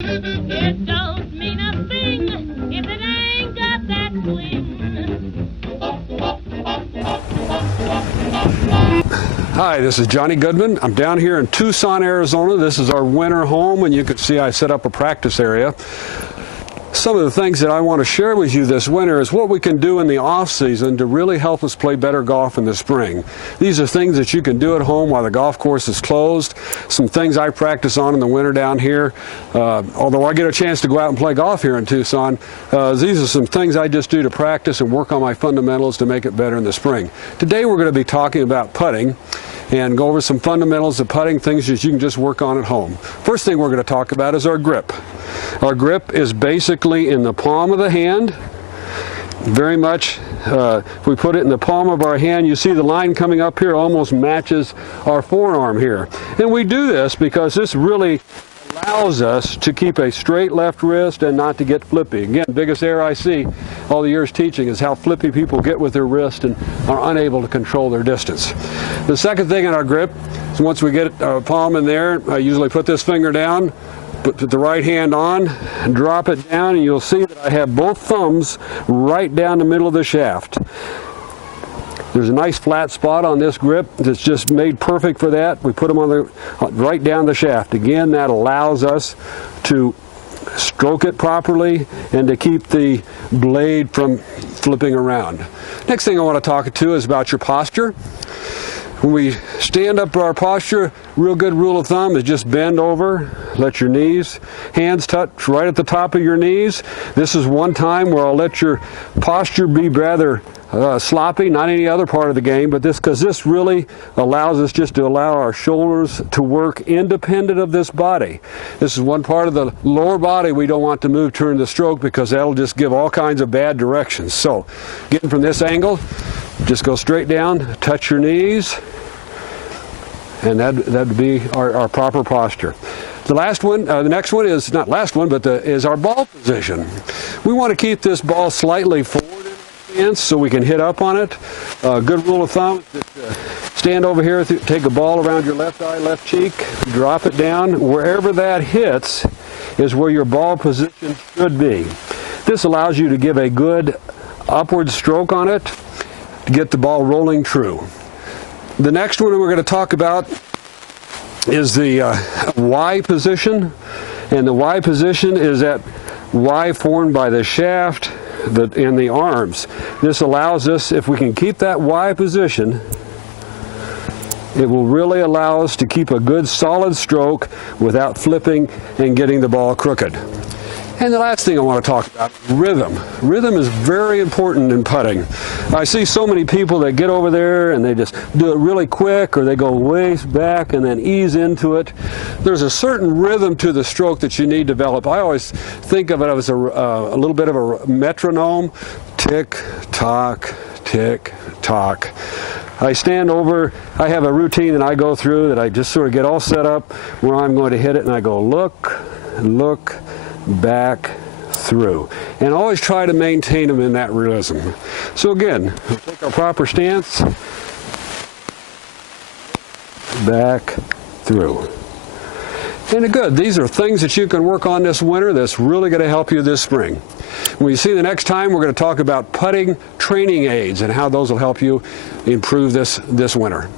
It don't mean a thing if it ain't got that swing. Hi, this is Johnny Goodman. I'm down here in Tucson, Arizona. This is our winter home, and you can see I set up a practice area. Some of the things that I want to share with you this winter is what we can do in the off season to really help us play better golf in the spring. These are things that you can do at home while the golf course is closed. Some things I practice on in the winter down here. Although I get a chance to go out and play golf here in Tucson, these are some things I just do to practice and work on my fundamentals to make it better in the spring. Today we're going to be talking about putting and go over some fundamentals of putting, things that you can just work on at home. First thing we're going to talk about is our grip. Our grip is basically in the palm of the hand. Very much, if we put it in the palm of our hand, you see the line coming up here almost matches our forearm here. And we do this because this really allows us to keep a straight left wrist and not to get flippy. Again, biggest error I see all the years teaching is how flippy people get with their wrist and are unable to control their distance. The second thing in our grip is once we get our palm in there, I usually put this finger down, put the right hand on, drop it down, and you'll see that I have both thumbs right down the middle of the shaft. There's a nice flat spot on this grip that's just made perfect for that. We put them on right down the shaft. Again, that allows us to stroke it properly and to keep the blade from flipping around. Next thing I want to talk to is about your posture. When we stand up our posture, real good rule of thumb is just bend over, let your hands touch right at the top of your knees. This is one time where I'll let your posture be rather sloppy, not any other part of the game, but because this really allows us just to allow our shoulders to work independent of this body. This is one part of the lower body we don't want to move during the stroke because that'll just give all kinds of bad directions. So, getting from this angle, just go straight down, touch your knees, and that'd be our proper posture. The last one, the next one is not last one, but is our ball position. We want to keep this ball slightly forward in our stance so we can hit up on it. Good rule of thumb is stand over here, take a ball around your left eye, left cheek, drop it down. Wherever that hits is where your ball position should be. This allows you to give a good upward stroke on it to get the ball rolling true. The next one we're going to talk about is the Y position, and the Y position is that Y formed by the shaft and the arms. This allows us, if we can keep that Y position, it will really allow us to keep a good solid stroke without flipping and getting the ball crooked. And the last thing I want to talk about, rhythm. Rhythm is very important in putting. I see so many people that get over there and they just do it really quick, or they go way back and then ease into it. There's a certain rhythm to the stroke that you need to develop. I always think of it as a little bit of a metronome. Tick, tock, tick, tock. I stand over, I have a routine that I go through that I just sort of get all set up where I'm going to hit it, and I go look, look, back, through, and always try to maintain them in that rhythm. So again, we'll take our proper stance, back, through. And good, these are things that you can work on this winter that's really going to help you this spring. When you see the next time, we're going to talk about putting training aids and how those will help you improve this winter.